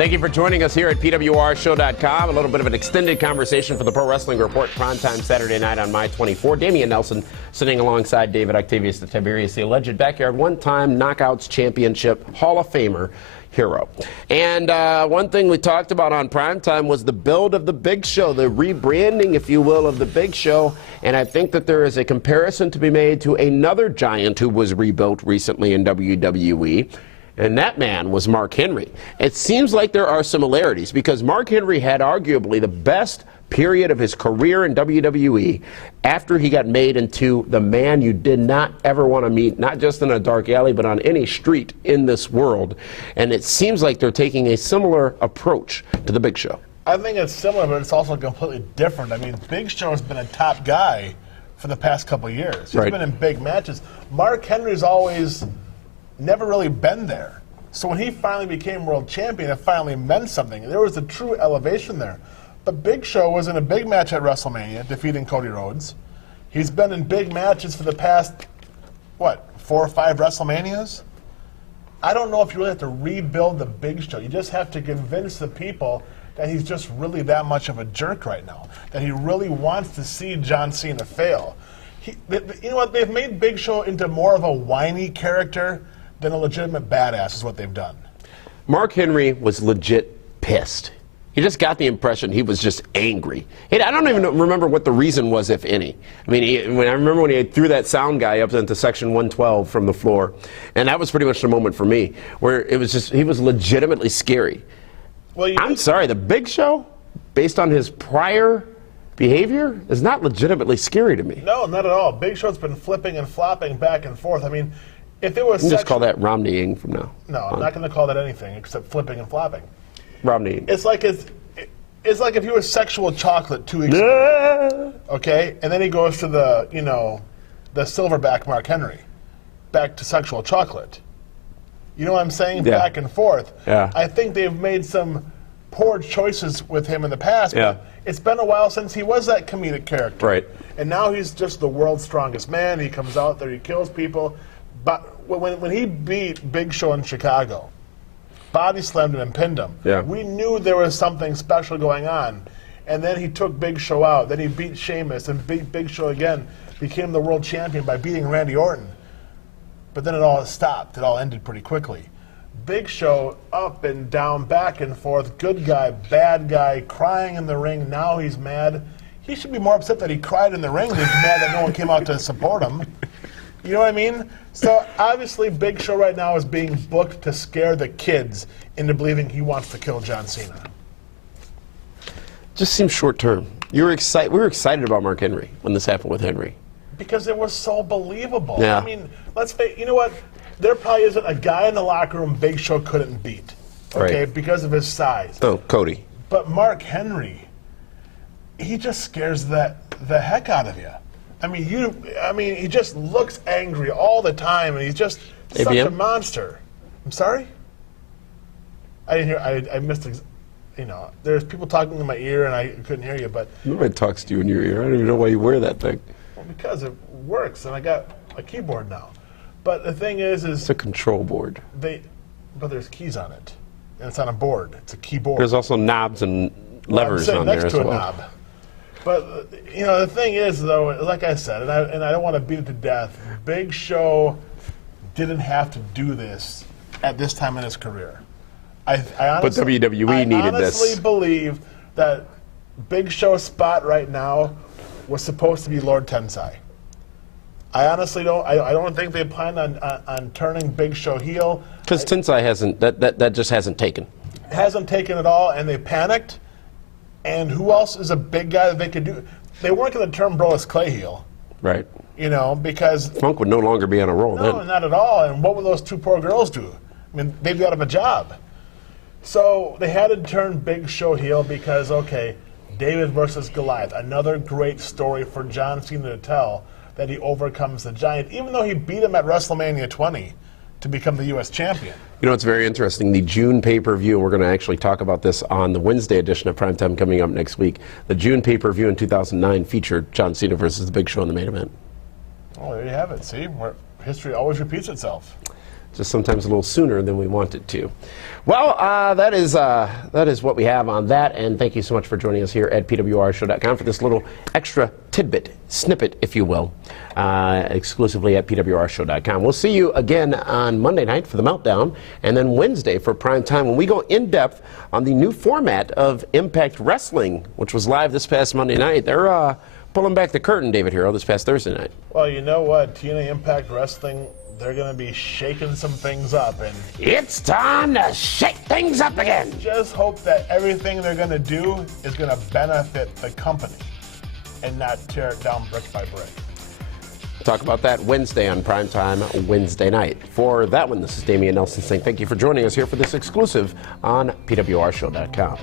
Thank you for joining us here at PWRshow.com. A little bit of an extended conversation for the Pro Wrestling Report, primetime Saturday night on My 24. Damian Nelson sitting alongside David Octavius the Tiberius, the alleged backyard one-time Knockouts Championship Hall of Famer hero. And one thing we talked about on primetime was the build of the Big Show, the rebranding, if you will, of the Big Show. And I think that there is a comparison to be made to another giant who was rebuilt recently in WWE. And that man was Mark Henry. It seems like there are similarities because Mark Henry had arguably the best period of his career in WWE after he got made into the man you did not ever want to meet, not just in a dark alley, but on any street in this world. And it seems like they're taking a similar approach to the Big Show. I think it's similar, but it's also completely different. I mean, Big Show has been a top guy for the past couple of years. He's been in big matches. Mark Henry's always never really been there. So when he finally became world champion, it finally meant something. There was a true elevation there. But Big Show was in a big match at WrestleMania, defeating Cody Rhodes. He's been in big matches for the past, 4 or 5 WrestleManias? I don't know if you really have to rebuild the Big Show. You just have to convince the people that he's just really that much of a jerk right now, that he really wants to see John Cena fail. You know what? They've made Big Show into more of a whiny character than a legitimate badass is what they've done. Mark Henry was legit pissed. You just got the impression he was just angry. And I don't even remember what the reason was, if any. I mean, I remember when he threw that sound guy up into section 112 from the floor, and that was pretty much the moment for me, where it was just, he was legitimately scary. Well, I'm sorry, the Big Show, based on his prior behavior, is not legitimately scary to me. No, not at all. Big Show's been flipping and flopping back and forth. I mean, if it was just call that Romneying from now. No, I'm not going to call that anything except flipping and flopping. Romney. It's like if he was sexual chocolate 2 weeks ago, okay, and then he goes to the the silverback Mark Henry, back to sexual chocolate. You know what I'm saying? Yeah. Back and forth. Yeah. I think they've made some poor choices with him in the past. Yeah. But it's been a while since he was that comedic character. Right. And now he's just the world's strongest man. He comes out there, he kills people. But when he beat Big Show in Chicago, body slammed him and pinned him. Yeah. We knew there was something special going on. And then he took Big Show out. Then he beat Sheamus and beat Big Show again, became the world champion by beating Randy Orton. But then it all stopped. It all ended pretty quickly. Big Show up and down, back and forth, good guy, bad guy, crying in the ring. Now he's mad. He should be more upset that he cried in the ring than he's mad that no one came out to support him. You know what I mean? So obviously Big Show right now is being booked to scare the kids into believing he wants to kill John Cena. Just seems short term. We were excited about Mark Henry when this happened with Henry. Because it was so believable. Yeah. I mean, let's face, you know what? There probably isn't a guy in the locker room Big Show couldn't beat, okay, right, because of his size. Oh, Cody. But Mark Henry, he just scares the heck out of you. I mean, he just looks angry all the time, and he's just such a monster. I'm sorry? I didn't hear. I missed. There's people talking in my ear, and I couldn't hear you. But nobody talks to you in your ear. I don't even know why you wear that thing. Well, because it works, and I got a keyboard now. But the thing is it's a control board. But there's keys on it, and it's on a board. It's a keyboard. There's also knobs and levers on there as well. Knob. But the thing is, though, like I said, and I don't want to beat it to death. Big Show didn't have to do this at this time in his career. I honestly, but WWE needed this. I honestly believe that Big Show's spot right now was supposed to be Lord Tensai. I honestly don't. I don't think they plan on turning Big Show heel. Because Tensai hasn't. That just hasn't taken. Hasn't taken at all, and they panicked. And who else is a big guy that they could do? They weren't going to turn Brodus Clay heel. Right. Because Funk would no longer be on a roll then. No, not at all. And what would those two poor girls do? I mean, they'd be out of a job. So they had to turn Big Show heel because, okay, David versus Goliath, another great story for John Cena to tell, that he overcomes the Giant, even though he beat him at WrestleMania 20 to become the U.S. champion. You know, it's very interesting. The June pay-per-view, we're going to actually talk about this on the Wednesday edition of Primetime coming up next week. The June pay-per-view in 2009 featured John Cena versus the Big Show in the main event. Oh, there you have it. See, history always repeats itself. just sometimes a little sooner than we want it to. Well, that is what we have on that, and thank you so much for joining us here at PWRshow.com for this little extra tidbit, snippet, if you will, exclusively at PWRshow.com. We'll see you again on Monday night for the Meltdown, and then Wednesday for Prime Time when we go in depth on the new format of Impact Wrestling, which was live this past Monday night. They're pulling back the curtain, David Hero, this past Thursday night. Well, you know what? TNA Impact Wrestling, they're going to be shaking some things up. And it's time to shake things up again. Just hope that everything they're going to do is going to benefit the company and not tear it down brick by brick. Talk about that Wednesday on Primetime Wednesday night. For that one, this is Damian Nelson saying thank you for joining us here for this exclusive on PWRshow.com.